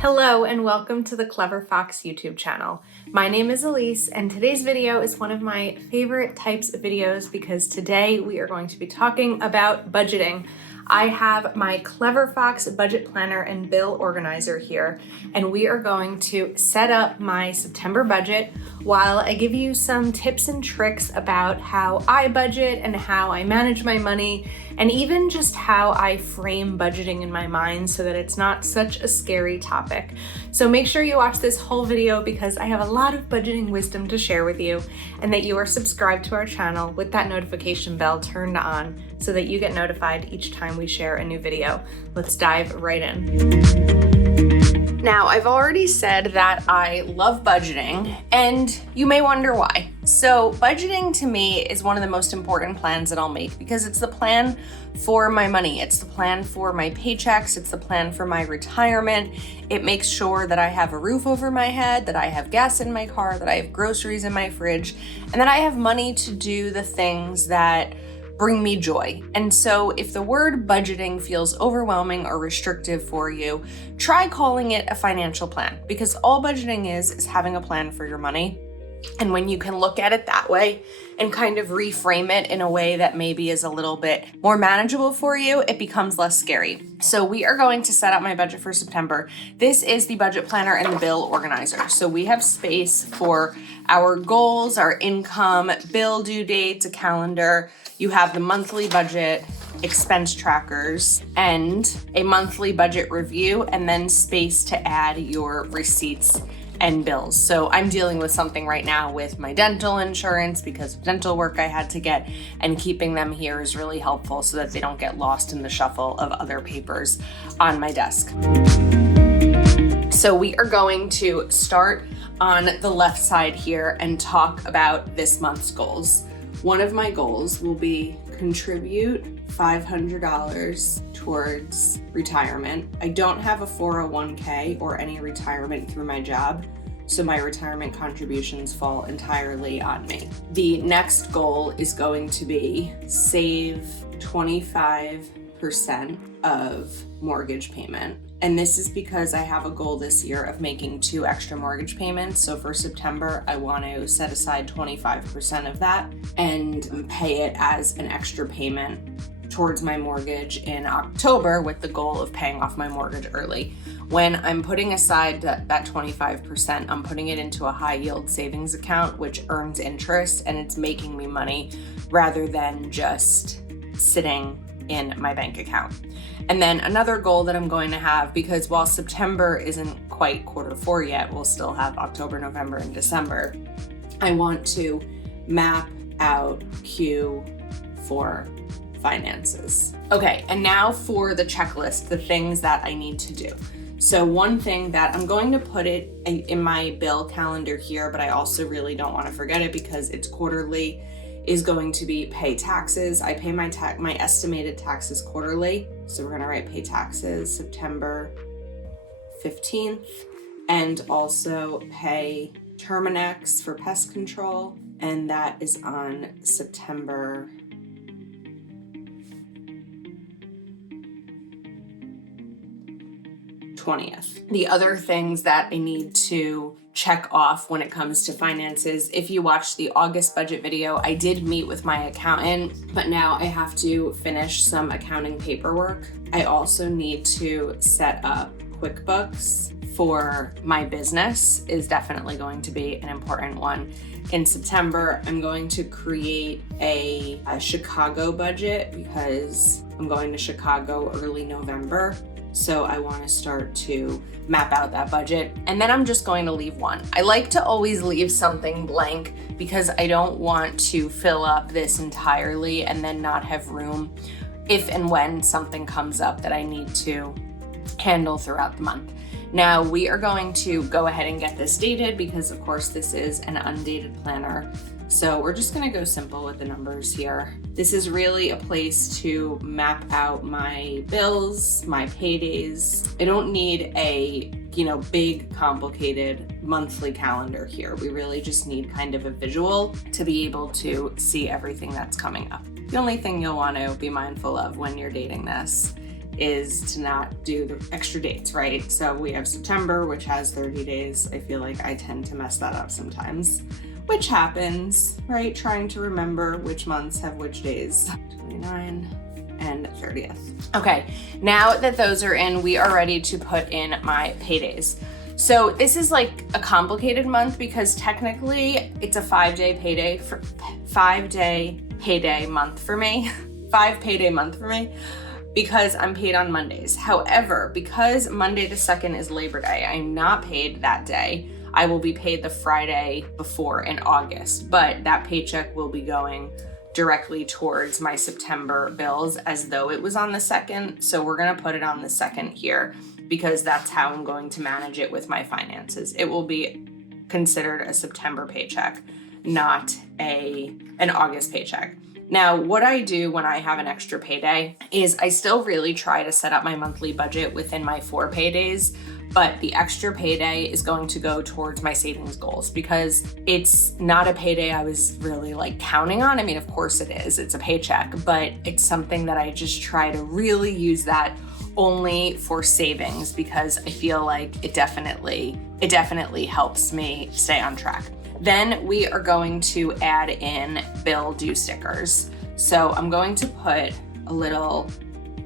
Hello and welcome to the Clever Fox YouTube channel. My name is Ilysse and today's video is one of my favorite types of videos because today we are going to be talking about budgeting. I have my Clever Fox budget planner and bill organizer here, and we are going to set up my September budget while I give you some tips and tricks about how I budget and how I manage my money, and even just how I frame budgeting in my mind so that it's not such a scary topic. So make sure you watch this whole video because I have a lot of budgeting wisdom to share with you, and that you are subscribed to our channel with that notification bell turned on so that you get notified each time we share a new video. Let's dive right in. Now, I've already said that I love budgeting, and you may wonder why. So budgeting to me is one of the most important plans that I'll make because it's the plan for my money. It's the plan for my paychecks. It's the plan for my retirement. It makes sure that I have a roof over my head, that I have gas in my car, that I have groceries in my fridge, and that I have money to do the things that bring me joy. And so if the word budgeting feels overwhelming or restrictive for you, try calling it a financial plan, because all budgeting is having a plan for your money. And when you can look at it that way and kind of reframe it in a way that maybe is a little bit more manageable for you, it becomes less scary. So we are going to set up my budget for September. This is the budget planner and the bill organizer. So we have space for our goals, our income, bill due dates, a calendar. You have the monthly budget, expense trackers, and a monthly budget review, and then space to add your receipts and bills. So I'm dealing with something right now with my dental insurance because of dental work I had to get, and keeping them here is really helpful so that they don't get lost in the shuffle of other papers on my desk. So we are going to start on the left side here and talk about this month's goals. One of my goals will be contribute $500 towards retirement. I don't have a 401k or any retirement through my job, so my retirement contributions fall entirely on me. The next goal is going to be save 25% of mortgage payment. And this is because I have a goal this year of making 2 extra mortgage payments. So for September, I want to set aside 25% of that and pay it as an extra payment towards my mortgage in October, with the goal of paying off my mortgage early. When I'm putting aside that 25%, I'm putting it into a high yield savings account, which earns interest, and it's making me money rather than just sitting in my bank account. And then another goal that I'm going to have, because while September isn't quite Q4 yet, we'll still have October, November, and December, I want to map out Q4 finances. Okay, and now for the checklist, the things that I need to do. So one thing that I'm going to put it in my bill calendar here, but I also really don't want to forget it because it's quarterly, is going to be pay taxes. I pay my estimated taxes quarterly. So we're gonna write pay taxes September 15th, and also pay Terminex for pest control, and that is on September 20th. The other things that I need to check off when it comes to finances, if you watched the August budget video, I did meet with my accountant, but now I have to finish some accounting paperwork. I also need to set up QuickBooks for my business, is definitely going to be an important one. In September, I'm going to create a Chicago budget because I'm going to Chicago early November. So I want to start to map out that budget, and then I'm just going to leave one. I like to always leave something blank because I don't want to fill up this entirely and then not have room if and when something comes up that I need to handle throughout the month. Now we are going to go ahead and get this dated because of course this is an undated planner. So we're just gonna go simple with the numbers here. This is really a place to map out my bills, my paydays. I don't need a, big complicated monthly calendar here. We really just need kind of a visual to be able to see everything that's coming up. The only thing you'll want to be mindful of when you're dating this is to not do the extra dates, right? So we have September, which has 30 days. I feel like I tend to mess that up sometimes, which happens, right? Trying to remember which months have which days. 29 and 30th. Okay, now that those are in, we are ready to put in my paydays. So this is like a complicated month because technically it's a 5-day payday for 5-day payday month for me, 5 payday month for me, because I'm paid on Mondays. However, because Monday the 2nd is Labor Day, I'm not paid that day. I will be paid the Friday before in August, but that paycheck will be going directly towards my September bills as though it was on the 2nd. So we're gonna put it on the 2nd here because that's how I'm going to manage it with my finances. It will be considered a September paycheck, not an August paycheck. Now, what I do when I have an extra payday is I still really try to set up my monthly budget within my 4 paydays, but the extra payday is going to go towards my savings goals because it's not a payday I was really like counting on. I mean, of course it is, it's a paycheck, but it's something that I just try to really use that only for savings because I feel like it definitely helps me stay on track. Then we are going to add in bill due stickers. So I'm going to put a little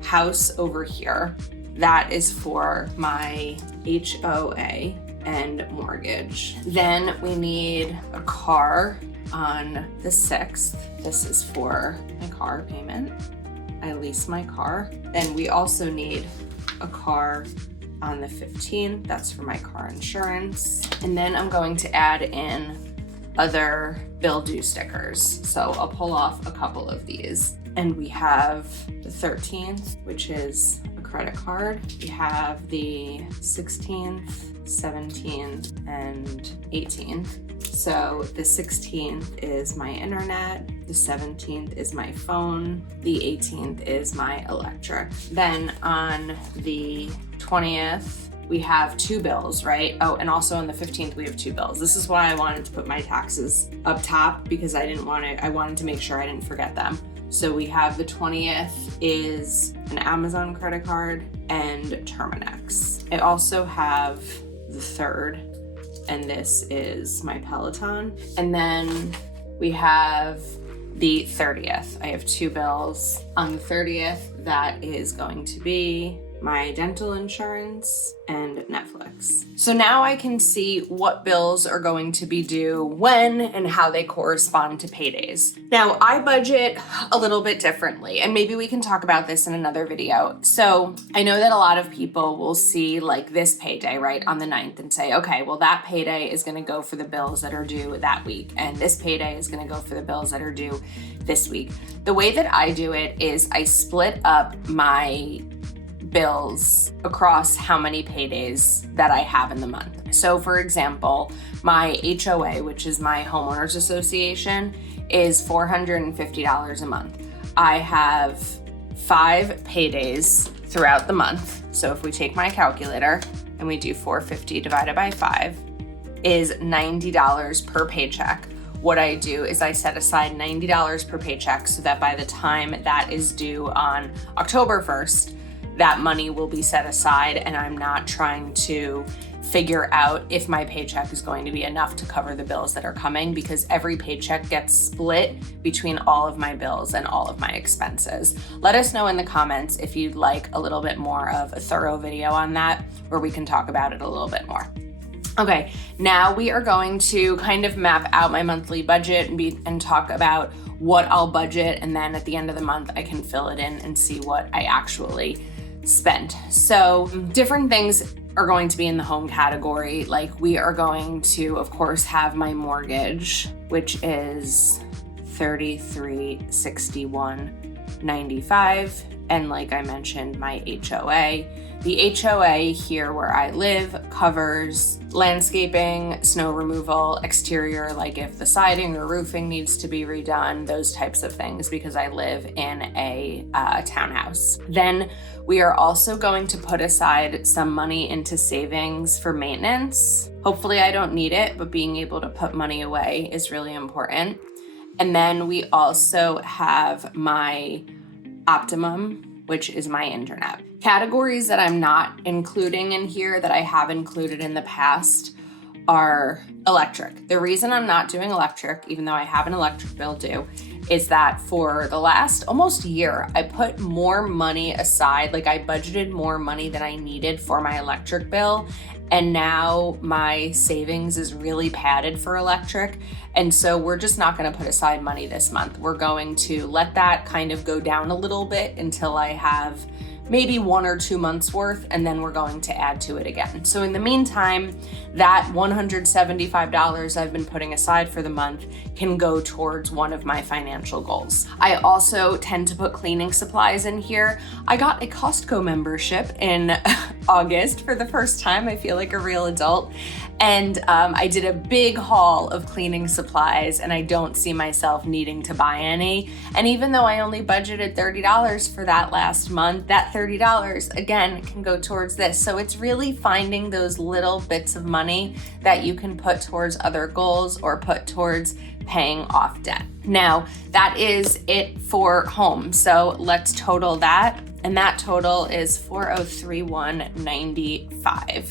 house over here. That is for my HOA and mortgage. Then we need a car on the 6th. This is for my car payment. I lease my car. Then we also need a car on the 15th. That's for my car insurance. And then I'm going to add in other bill due stickers. So I'll pull off a couple of these. And we have the 13th, which is a credit card. We have the 16th, 17th, and 18th. So the 16th is my internet, the 17th is my phone, the 18th is my electric. Then on the 20th, we have 2 bills, right? Oh, and also on the 15th, we have 2 bills. This is why I wanted to put my taxes up top because I wanted to make sure I didn't forget them. So we have the 20th is an Amazon credit card and Terminex. I also have the 3rd, and this is my Peloton. And then we have the 30th. I have 2 bills. On the 30th, that is going to be my dental insurance and Netflix. So now I can see what bills are going to be due when and how they correspond to paydays. Now I budget a little bit differently, and maybe we can talk about this in another video. So I know that a lot of people will see like this payday, right, on the 9th and say, okay, well that payday is gonna go for the bills that are due that week, and this payday is gonna go for the bills that are due this week. The way that I do it is I split up my bills across how many paydays that I have in the month. So for example, my HOA, which is my homeowners association, is $450 a month. I have 5 paydays throughout the month. So if we take my calculator and we do 450 divided by 5 is $90 per paycheck. What I do is I set aside $90 per paycheck so that by the time that is due on October 1st, that money will be set aside and I'm not trying to figure out if my paycheck is going to be enough to cover the bills that are coming, because every paycheck gets split between all of my bills and all of my expenses. Let us know in the comments if you'd like a little bit more of a thorough video on that, where we can talk about it a little bit more. Okay, now we are going to kind of map out my monthly budget and talk about what I'll budget, and then at the end of the month I can fill it in and see what I actually spent. So different things are going to be in the home category. Like we are going to, of course, have my mortgage, which is $3361.95, and like I mentioned, my HOA. The HOA here where I live covers landscaping, snow removal, exterior, like if the siding or roofing needs to be redone, those types of things, because I live in a townhouse. Then we are also going to put aside some money into savings for maintenance. Hopefully I don't need it, but being able to put money away is really important. And then we also have my optimum which is my internet. Categories that I'm not including in here that I have included in the past are electric. The reason I'm not doing electric, even though I have an electric bill due, is that for the last almost year, I put more money aside, like I budgeted more money than I needed for my electric bill. And now my savings is really padded for electric. And so we're just not going to put aside money this month. We're going to let that kind of go down a little bit until I have maybe 1 or 2 months worth, and then we're going to add to it again. So in the meantime, that $175 I've been putting aside for the month can go towards one of my financial goals. I also tend to put cleaning supplies in here. I got a Costco membership in August for the first time. I feel like a real adult. And I did a big haul of cleaning supplies, and I don't see myself needing to buy any. And even though I only budgeted $30 for that last month, that $30 again can go towards this. So it's really finding those little bits of money that you can put towards other goals or put towards paying off debt. Now, that is it for home. So let's total that. And that total is $4,031.95.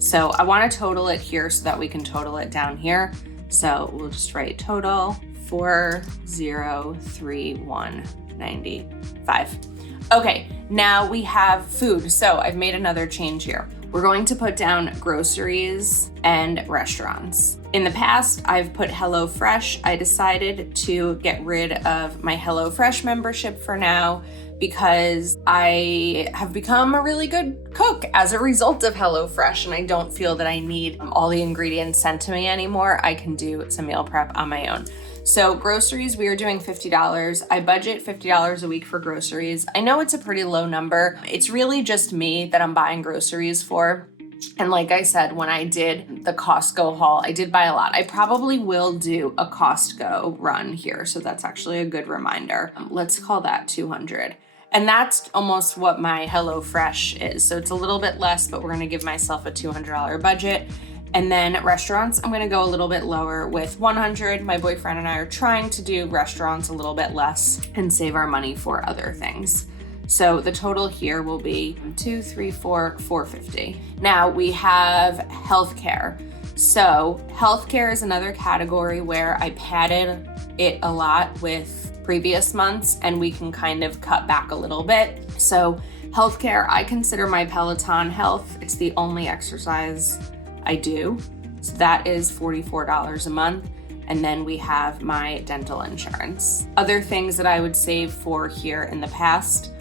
So I want to total it here so that we can total it down here. So we'll just write total $4,031.95. Okay, now we have food. So I've made another change here. We're going to put down groceries and restaurants. In the past, I've put HelloFresh. I decided to get rid of my HelloFresh membership for now because I have become a really good cook as a result of HelloFresh, and I don't feel that I need all the ingredients sent to me anymore. I can do some meal prep on my own. So groceries, we are doing $50. I budget $50 a week for groceries. I know it's a pretty low number. It's really just me that I'm buying groceries for. And like I said, when I did the Costco haul, I did buy a lot. I probably will do a Costco run here. So that's actually a good reminder. Let's call that 200. And that's almost what my HelloFresh is. So it's a little bit less, but we're gonna give myself a $200 budget. And then restaurants, I'm gonna go a little bit lower with 100. My boyfriend and I are trying to do restaurants a little bit less and save our money for other things. So the total here will be 450. Now we have healthcare. So healthcare is another category where I padded it a lot with previous months, and we can kind of cut back a little bit. So healthcare, I consider my Peloton health. It's the only exercise I do. So that is $44 a month. And then we have my dental insurance. Other things that I would save for here in the past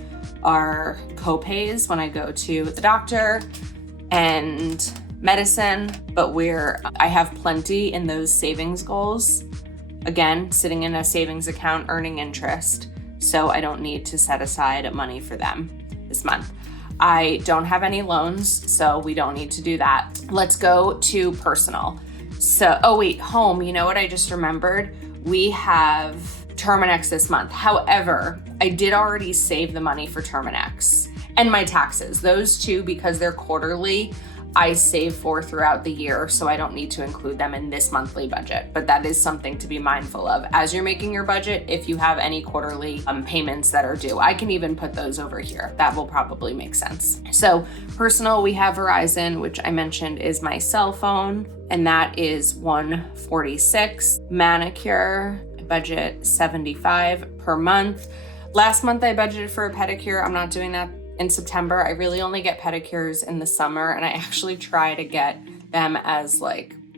are co-pays when I go to the doctor and medicine, but I have plenty in those savings goals. Again, sitting in a savings account, earning interest. So I don't need to set aside money for them this month. I don't have any loans, so we don't need to do that. Let's go to personal. So, home, you know what I just remembered? We have Terminex this month. However, I did already save the money for Terminex and my taxes. Those two, because they're quarterly, I save for throughout the year, so I don't need to include them in this monthly budget. But that is something to be mindful of as you're making your budget. If you have any quarterly payments that are due, I can even put those over here. That will probably make sense. So personal, we have Verizon, which I mentioned is my cell phone, and that is $146. Manicure, I budget $75 per month. Last month I budgeted for a pedicure. I'm not doing that in September. I really only get pedicures in the summer, and I actually try to get them as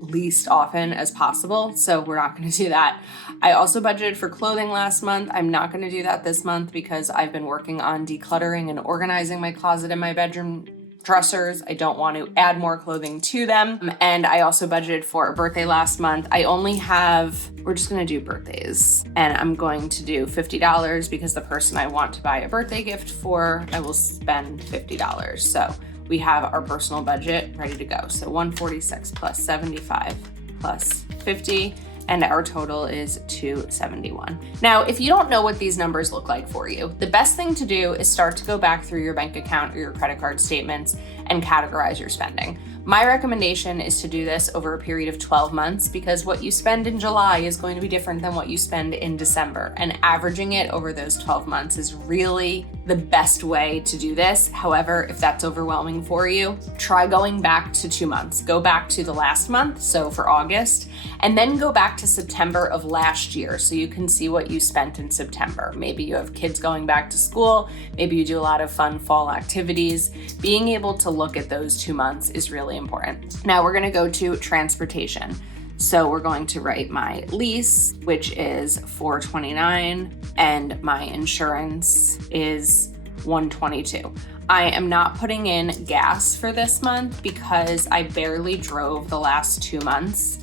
least often as possible. So we're not going to do that. I also budgeted for clothing last month. I'm not going to do that this month because I've been working on decluttering and organizing my closet and my bedroom dressers. I don't want to add more clothing to them. And I also budgeted for a birthday last month. We're just gonna do birthdays, and I'm going to do $50 because the person I want to buy a birthday gift for, I will spend $50. So we have our personal budget ready to go. So 146 plus 75 plus 50. And our total is $271. Now, if you don't know what these numbers look like for you, the best thing to do is start to go back through your bank account or your credit card statements and categorize your spending. My recommendation is to do this over a period of 12 months because what you spend in July is going to be different than what you spend in December. And averaging it over those 12 months is really the best way to do this. However, if that's overwhelming for you, try going back to 2 months. Go back to the last month, so for August, and then go back to September of last year so you can see what you spent in September. Maybe you have kids going back to school, maybe you do a lot of fun fall activities. Being able to look at those 2 months is really important. Now we're gonna go to transportation. So we're going to write my lease, which is $429, and my insurance is $122. I am not putting in gas for this month because I barely drove the last 2 months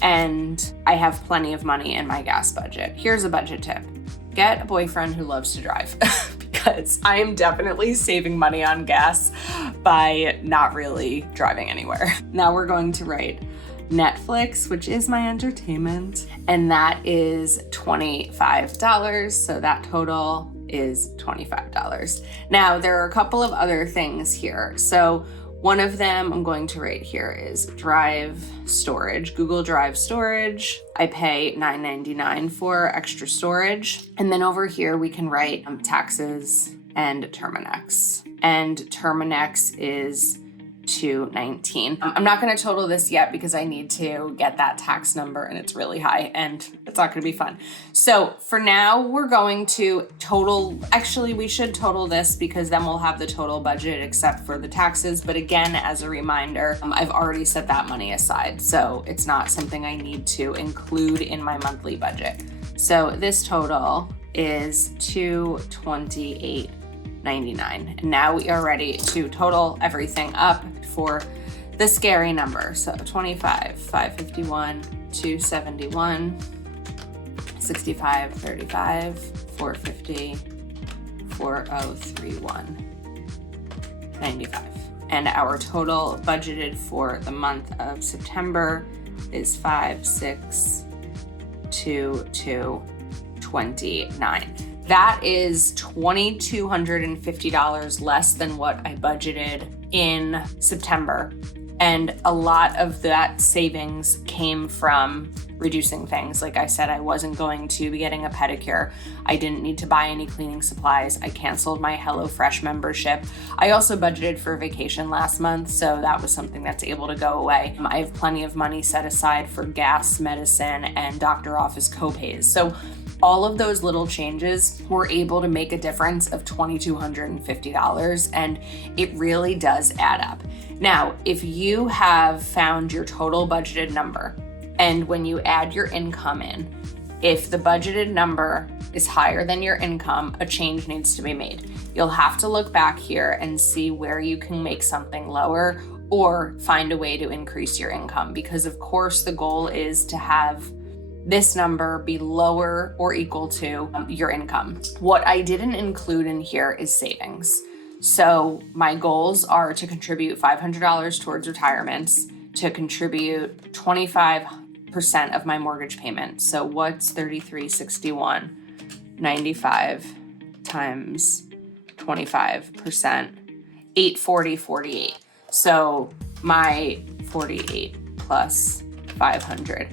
and I have plenty of money in my gas budget. Here's a budget tip. Get a boyfriend who loves to drive because I am definitely saving money on gas by not really driving anywhere. Now we're going to write Netflix, which is my entertainment, and that is $25. So that total is $25. Now there are a couple of other things here. So one of them I'm going to write here is drive storage, Google Drive storage. I pay $9.99 for extra storage. And then over here we can write taxes and Terminex. And Terminex is $219. I'm not going to total this yet because I need to get that tax number and it's really high and it's not going to be fun. So for now, we're going to total, actually we should total this because then we'll have the total budget except for the taxes. But again, as a reminder, I've already set that money aside. So it's not something I need to include in my monthly budget. So this total is $228.99. And now we are ready to total everything up for the scary number. So 25, 551, 271, 65, 35, 450, 4031, 95. And our total budgeted for the month of September is 5,622.29. That is $2,250 less than what I budgeted in September. And a lot of that savings came from reducing things. Like I said, I wasn't going to be getting a pedicure. I didn't need to buy any cleaning supplies. I canceled my HelloFresh membership. I also budgeted for vacation last month, so that was something that's able to go away. I have plenty of money set aside for gas, medicine, and doctor office copays. So all of those little changes were able to make a difference of $2,250, and it really does add up. Now, if you have found your total budgeted number, and when you add your income in, if the budgeted number is higher than your income, a change needs to be made. You'll have to look back here and see where you can make something lower or find a way to increase your income, because of course the goal is to have this number be lower or equal to your income. What I didn't include in here is savings. So my goals are to contribute $500 towards retirements, to contribute 25% of my mortgage payment. So what's 3361? 95 times 25%, 840.48. So my 48 plus 500.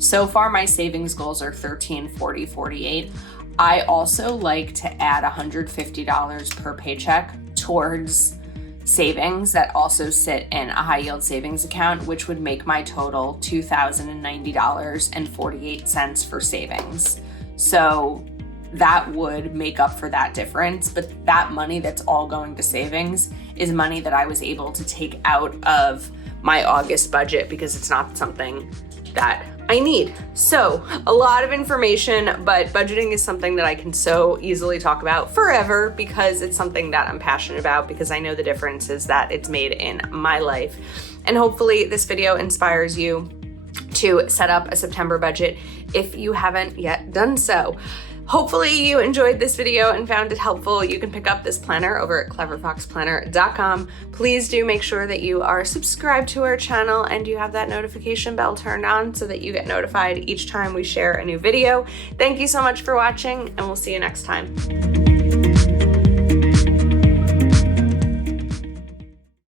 So far, my savings goals are $1340.48. I also like to add $150 per paycheck towards savings that also sit in a high yield savings account, which would make my total $2,090.48 for savings. So that would make up for that difference. But that money that's all going to savings is money that I was able to take out of my August budget because it's not something that I need. So a lot of information, but budgeting is something that I can so easily talk about forever because it's something that I'm passionate about, because I know the differences that it's made in my life. And hopefully this video inspires you to set up a September budget if you haven't yet done so. Hopefully you enjoyed this video and found it helpful. You can pick up this planner over at cleverfoxplanner.com. Please do make sure that you are subscribed to our channel and you have that notification bell turned on so that you get notified each time we share a new video. Thank you so much for watching, and we'll see you next time.